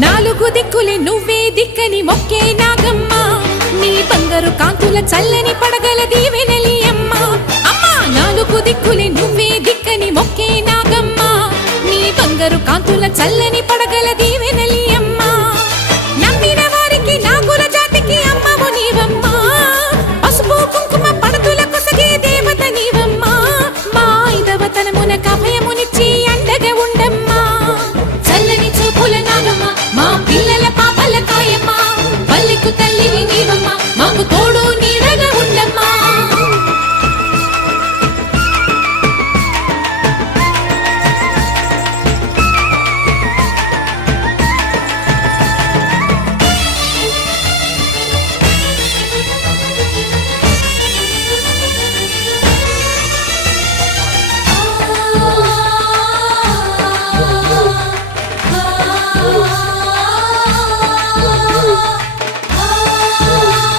నాలుగు దిక్కులే నువ్వే దిక్కని మొక్కే నాగమ్మ నీ బంగారు కాంతుల చల్లని పడగల దీవెనలి అమ్మ అమ్మా నాలుగు దిక్కులే నువ్వే దిక్కని మొక్కే నాగమ్మ నీ బంగారు కాంతుల చల్లని పడగల దీవెనలి అమ్మ నమ్మిన వారికి నాగుల జాతికి అమ్మవు నీవమ్మ పసుపు కుంకుమ పడతుల కొసగే దేవత నీవమ్మ మా ఐదవతనమున కభయమునిచ్చి అండగా ఉండమ్మా చల్లని చూపుల నాగమ్మ మా పిల్లల పాపల కాయమ్మ పల్లెకు తల్లి